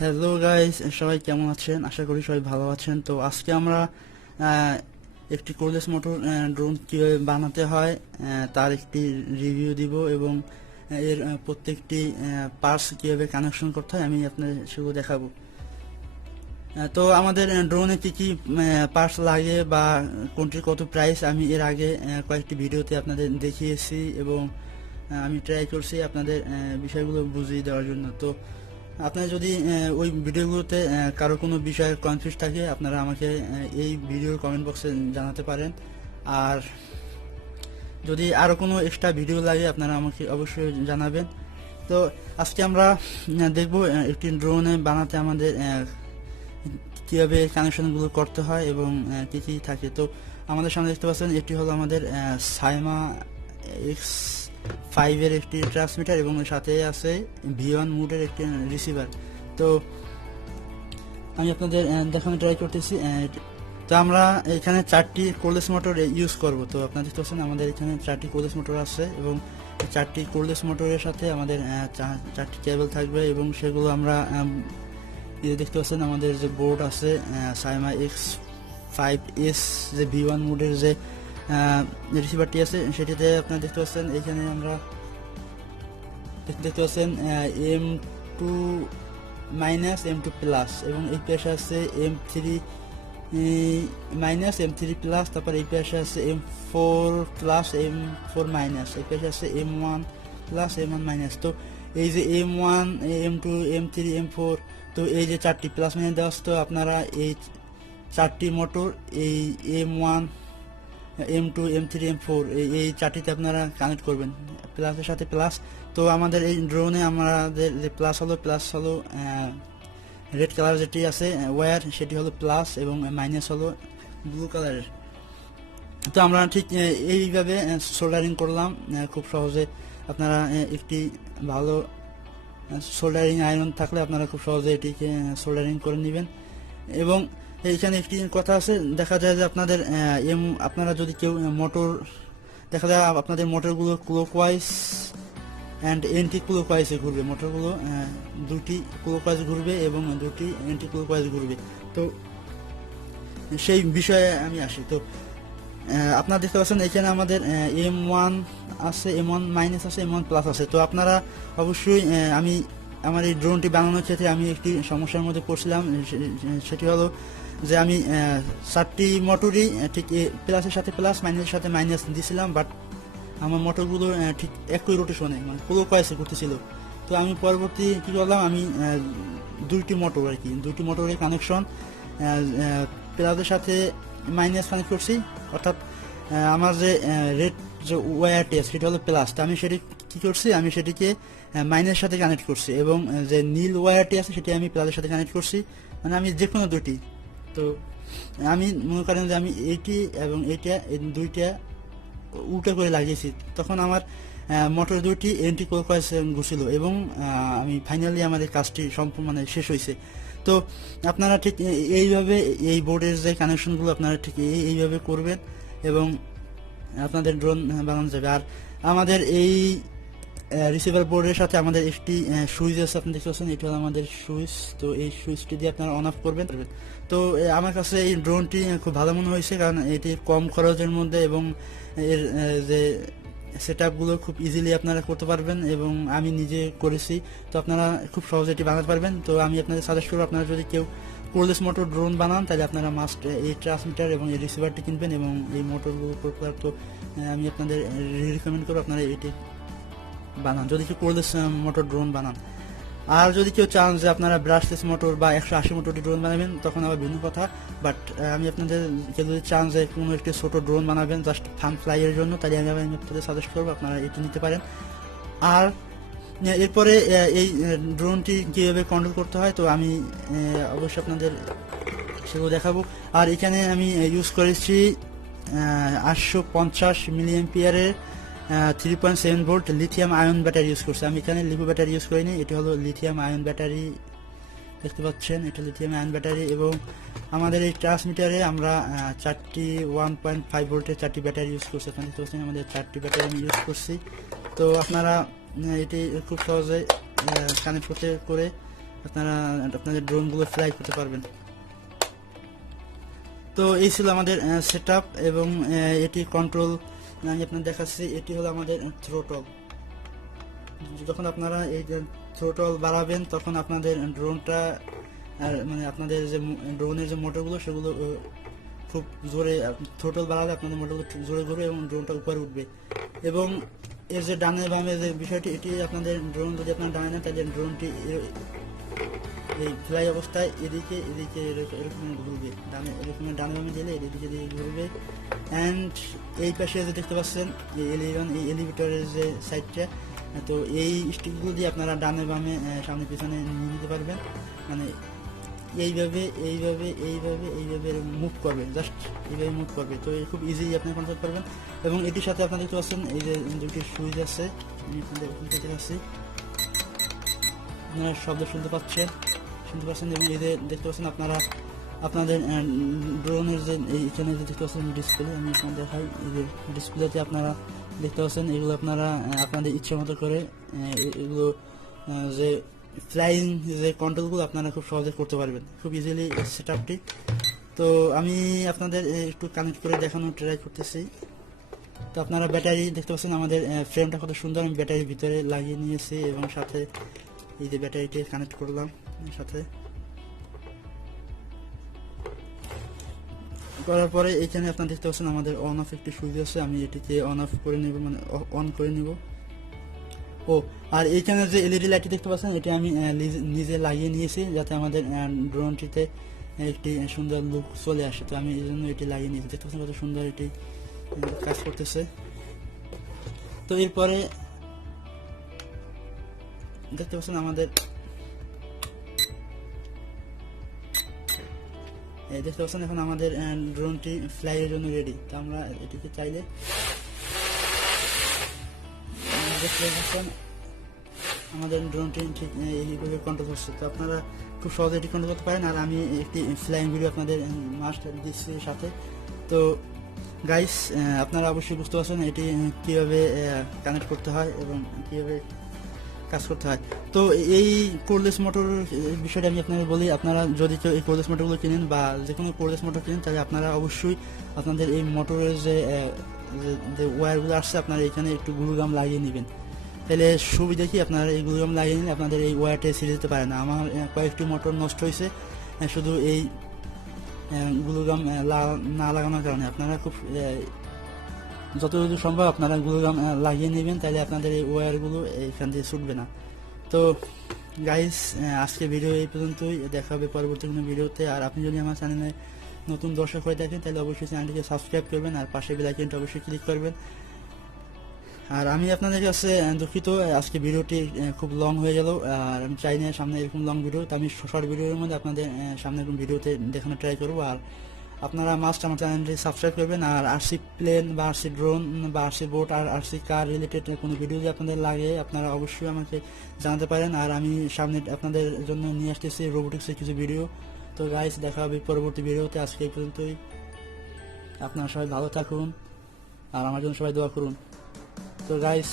Hello guys, সবাই কেমন আছেন? আশা করি সবাই ভালো আছেন। তো আজকে আমরা একটি কোরলেস মোটর ড্রোন কীভাবে বানাতে হয় তার একটি রিভিউ দিব এবং এর প্রত্যেকটি পার্টস কীভাবে কানেকশন করতে হয় আমি আপনাদের সেগুলো দেখাবো। তো আমাদের ড্রোনে কি কি পার্টস লাগে বা কোনটির কত প্রাইস আমি এর আগে কয়েকটি ভিডিওতে আপনাদের দেখিয়েছি এবং আমি ট্রাই করছি আপনাদের বিষয়গুলো বুঝিয়ে দেওয়ার জন্য। তো আপনারা যদি ওই ভিডিওগুলোতে কারো কোনো বিষয়ে কনফিউজ থাকে আপনারা আমাকে এই ভিডিওর কমেন্ট বক্সে জানাতে পারেন। আর যদি আরও কোনো এক্সট্রা ভিডিও লাগে আপনারা আমাকে অবশ্যই জানাবেন। তো আজকে আমরা দেখব একটি ড্রোনে বানাতে আমাদের কীভাবে কানেকশনগুলো করতে হয় এবং কী কী থাকে। তো আমাদের সামনে দেখতে পাচ্ছেন এটি হলো আমাদের সাইমা X5 এর একটি ট্রান্সমিটার এবং সাথে আছে V1 মোডের একটি রিসিভার। তো আমি আপনাদের দেখানো ট্রাই করতেছি। তো আমরা এখানে 4টি কোরলেস মোটর ইউজ করব। তো আপনারা দেখতে পাচ্ছেন আমাদের এখানে 4টি কোরলেস মোটর আছে এবং 4টি কোরলেস মোটরের সাথে আমাদের 4টি কেবল থাকবে এবং সেগুলো আমরা দেখতে পাচ্ছেন আমাদের যে বোর্ড আছে সাইমা X5S যে V1 মোডের যে রিসিভারটি আছে সেটিতে আপনারা দেখতে পাচ্ছেন এখানে আমরা দেখতে পাচ্ছেন M2 মাইনাস M2 প্লাস এবং এই পাশে আছে M3 মাইনাস M3 প্লাস, তারপর এই পাশে আছে M4 প্লাস M4 মাইনাস, এই পাশে আছে M1 প্লাস M1 মাইনাস। তো এই যে M1 M2 M3 M4 তো এই যে 4টি প্লাস মাইনাস দেওয়া আছে। তো আপনারা এই 4টি মোটর এই M1 M2 M3 M4 এই 4টিতে আপনারা কানেক্ট করবেন প্লাসের সাথে প্লাস। তো আমাদের এই ড্রোনে আমাদের যে প্লাস হলো রেড কালার যেটি আছে ওয়্যার সেটি হলো প্লাস এবং মাইনাস হলো ব্লু কালারের। তো আমরা ঠিক এইভাবে সোল্ডারিং করলাম খুব সহজে। আপনারা একটি ভালো সোল্ডারিং আয়রন থাকলে আপনারা খুব সহজে এটিকে সোল্ডারিং করে নেবেন। এবং এইখানে একটি কথা আছে, দেখা যায় যে আপনারা যদি কেউ মোটর দেখা যায় আপনাদের মোটরগুলো ক্লকওয়াইজ অ্যান্ড এন্টি ক্লকওয়াইজে ঘুরবে, মোটরগুলো দুটি ক্লকওয়াইজ ঘুরবে এবং দুটি এন্টি ক্লকওয়াইজ ঘুরবে। তো সেই বিষয়ে আমি আসি। তো আপনারা দেখতে পাচ্ছেন এখানে আমাদের M1 আছে, M1 মাইনাস আছে, M1 প্লাস আছে। তো আপনারা অবশ্যই আমার এই ড্রোনটি বানানোর ক্ষেত্রে আমি একটি সমস্যার মধ্যে পড়ছিলাম, সেটি হলো যে আমি 4টি মোটরই ঠিক প্লাসের সাথে প্লাস মাইনাসের সাথে মাইনাস দিয়েছিলাম, বাট আমার মোটরগুলো ঠিক একই রোটেশনে মানে ক্লকওয়াইজে ঘুরতেছিল। তো আমি পরবর্তী কী করলাম, আমি দুইটি মোটরের কানেকশন প্লাসের সাথে মাইনাস কানেক্ট করছি, অর্থাৎ আমার যে রেড যে ওয়্যারটি আছে সেটা হলো প্লাস। তো আমি সেটি কী করছি, আমি সেটিকে মাইনাসের সাথে কানেক্ট করছি এবং যে নীল ওয়্যারটি আছে সেটি আমি প্লাসের সাথে কানেক্ট করছি, মানে আমি যে কোনো দুটি। তো আমি মনে করেন যে আমি এইটি এবং এইটা এই দুইটা উল্টো করে লাগিয়েছি, তখন আমার মোটর দুইটি এন্টি ক্লকওয়াইজ ঘুরছিল এবং আমি ফাইনালি আমার এই কাজটি সম্পূর্ণ শেষ হয়েছে। তো আপনারা ঠিক এইভাবে এই বোর্ডের যে কানেকশনগুলো আপনারা ঠিক এইভাবে করবেন এবং আপনাদের ড্রোন বানানো যাবে। আর আমাদের এই রিসিভার বোর্ডের সাথে আমাদের একটি সুইচ আছে, আপনি দেখতে পাচ্ছেন এটি হলো আমাদের সুইচ। তো এই সুইচটি দিয়ে আপনারা অন অফ করবেন। তো আমার কাছে এই ড্রোনটি খুব ভালো মনে হয়েছে, কারণ এটি কম খরচের মধ্যে এবং এর যে সেটআপগুলো খুব ইজিলি আপনারা করতে পারবেন এবং আমি নিজে করেছি। তো আপনারা খুব সহজে এটি বানাতে পারবেন। তো আমি আপনাদের সাজেস্ট করব, আপনারা যদি কেউ কোরলেস মোটর ড্রোন বানান তাহলে আপনারা মাস্ট এই ট্রান্সমিটার এবং এই রিসিভারটি কিনবেন এবং এই মোটরগুলো করতে। তো আমি আপনাদের রিকমেন্ড করব আপনারা এটি বানান যদি কেউ কোরলেস মোটর ড্রোন বানান। আর যদি কেউ চান যে আপনারা ব্রাশলেস মোটর বা 180 মোটরটি ড্রোন বানাবেন তখন আবার ভিন্ন কথা, বাট আমি আপনাদের কেউ যদি চান যে কোনো একটি ছোট ড্রোন বানাবেন জাস্ট ফান ফ্লাইয়ের জন্য, তাহলে আমি আপনাদের সাজেস্ট করবো আপনারা এটি নিতে পারেন। আর এরপরে এই ড্রোনটি কীভাবে কন্ট্রোল করতে হয় তো আমি অবশ্যই আপনাদের সেগুলো দেখাবো। আর এখানে আমি ইউজ করেছি 850 মিলিঅ্যাম্পিয়ারের 3.7 volt lithium ion battery use করছি। আমি এখানে লিপো ব্যাটারি ইউজ করিনি, এটি হলো লিথিয়াম আয়ন ব্যাটারি, দেখতে পাচ্ছেন এটা লিথিয়াম আয়ন ব্যাটারি। এবং আমাদের এই ট্রান্সমিটারে আমরা 4টি 1.5 ভোল্টের 4টি ব্যাটারি ইউজ করছি। আপনারা দেখতে পাচ্ছেন আমাদের 4টি ব্যাটারি আমি ইউজ করছি। তো আপনারা এটি খুব সহজে কানেক্ট করে আপনারা আপনাদের ড্রোনগুলো ফ্লাই করতে পারবেন। তো এই ছিল আমাদের সেটআপ এবং এটি কন্ট্রোল আমি আপনাদের দেখাচ্ছি। এটি হলো আমাদের থ্রোটল। যখন আপনারা এই থ্রোটল বাড়াবেন তখন আপনাদের ড্রোনটা মানে আপনাদের যে ড্রোনের যে মোটরগুলো সেগুলো খুব জোরে, থ্রোটল বাড়ালে আপনাদের মোটরগুলো জোরে ঘুরবে এবং ড্রোনটা উপরে উঠবে। এবং এর যে ডানে বামে যে বিষয়টি, এটি আপনাদের ড্রোন যদি আপনারা ডানে নেন তাহলে ড্রোনটি এই ফ্লাই অবস্থায় এদিকে এদিকে এরকম ঘুরবে, ডানে এরকম ডানে বামে দিলে এদিকে এদিকে ঘুরবে। অ্যান্ড এই পাশে যে দেখতে পাচ্ছেন এই এলিভেটরের যে সাইডটা, তো এই স্টিকগুলো দিয়ে আপনারা ডানে বামে সামনে পিছনে নিয়ে নিতে পারবেন। মানে এইভাবে এইভাবে এইভাবে এইভাবে মুভ করবে, জাস্ট এইভাবে মুভ করবে। তো খুব ইজি আপনি কন্ট্রোল করবেন। এবং এটির সাথে আপনারা দেখতে পাচ্ছেন এই যে দুটি সুইচ আছে, আমি আপনাদের দেখাচ্ছি, আপনারা শব্দ শুনতে পাচ্ছেন এবং এই যে দেখতে পাচ্ছেন আপনারা আপনাদের ড্রোনের যে এইখানে যে দেখতে পাচ্ছেন ডিসপ্লে, আমি আপনাদের দেখাই। এই যে ডিসপ্লেতে আপনারা দেখতে পাচ্ছেন এগুলো আপনারা আপনাদের ইচ্ছা মতো করে এগুলো যে ফ্লাইং যে কন্ট্রোলগুলো আপনারা খুব সহজে করতে পারবেন, খুব ইজিলি সেটআপটি। তো আমি আপনাদের একটু কানেক্ট করে দেখানোর ট্রাই করতেছি। তো আপনারা ব্যাটারি দেখতে পাচ্ছেন, আমাদের ফ্রেমটা কত সুন্দর আমি ব্যাটারির ভিতরে লাগিয়ে নিয়েছি এবং সাথে এই যে ব্যাটারিটি কানেক্ট করলাম সাথে করার পরে এখানে আপনারা দেখতে পাচ্ছেন আমাদের অন অফ একটি সুইচ আছে, আমি এটিকে অন অফ করে নেব, মানে অন করে নেব। ও আর এইখানে যে এলইডি লাইটটি দেখতে পাচ্ছেন এটি আমি নিজে লাগিয়ে নিয়েছি যাতে আমাদের ড্রোনটিতে একটি সুন্দর লুক চলে আসে। তো আমি এই জন্য এটি লাগিয়ে নিয়েছি, দেখতে পাচ্ছেন কত সুন্দর এটি কাজ করতেছে। তো এরপরে দেখতে পাচ্ছেন আমাদের দেখতে পাচ্ছেন এখন আমাদের ড্রোনটি ফ্লাই এর জন্য রেডি। তো আমরা এটিকে চাইলে দেখতে পাচ্ছেন আমাদের ড্রোনটি ঠিক এইভাবে কন্ট্রোল হচ্ছে। তো আপনারা খুব সহজে এটি কন্ট্রোল করতে পারেন। আর আমি একটি ফ্লাইং ভিডিও আপনাদের মাস্ট দিচ্ছি সাথে। তো গাইস আপনারা অবশ্যই বুঝতে পারছেন এটি কীভাবে কানেক্ট করতে হয় এবং কীভাবে কাজ করতে হয়। তো এই কোরলেস মোটর বিষয়টা আমি আপনাদের বলি, আপনারা যদি কেউ এই কোরলেস মোটরগুলো কিনেন বা যে কোনো কোরলেস মোটর কিনেন তাহলে আপনারা অবশ্যই আপনাদের এই মোটরের যে ওয়্যারগুলো আসছে আপনারা এখানে একটু গ্লুগাম লাগিয়ে নেবেন। তাহলে সুবিধা কি, আপনারা এই গ্লুগাম লাগিয়ে নিলে আপনাদের এই ওয়্যারটা ছিঁড়ে যেতে পারে না। আমার কয়েকটি মোটর নষ্ট হয়েছে শুধু এই গ্লুগাম না লাগানোর কারণে। আপনারা খুব যতটুকু সম্ভব আপনারা গ্লুগাম লাগিয়ে নেবেন, তাহলে আপনাদের এই ওয়্যারগুলো এখান থেকে ছুটবে না। তো গাইস আজকে ভিডিও এই পর্যন্তই, দেখা হবে পরবর্তী কোনো ভিডিওতে। আর আপনি যদি আমার চ্যানেলে নতুন দর্শক হয়ে থাকেন তাহলে অবশ্যই চ্যানেলটিকে সাবস্ক্রাইব করবেন আর পাশে বেল আইকনটা অবশ্যই ক্লিক করবেন। আর আমি আপনাদের কাছে দুঃখিত আজকে ভিডিওটি খুব লং হয়ে গেল, আর আমি চাই না সামনে এরকম লং ভিডিও। তো আমি শর্ট ভিডিওর মধ্যে আপনাদের সামনে এরকম ভিডিওতে দেখানোর ট্রাই করবো। আর আপনারা মাস্ট আমার চ্যানেলটি সাবস্ক্রাইব করবেন। আর আরসি প্লেন বা আরসি ড্রোন বা আরসি বোট আর আরসি কার রিলেটেড কোনো ভিডিও যদি আপনাদের লাগে আপনারা অবশ্যই আমাকে জানাতে পারেন। আর আমি সামনে আপনাদের জন্য নিয়ে আসতেছি রোবোটিক্সের কিছু ভিডিও। তো গাইস দেখা হবে পরবর্তী ভিডিওতে, আজকে এই পর্যন্তই। আপনারা সবাই ভালো থাকুন আর আমার জন্য সবাই দোয়া করুন। তো গাইস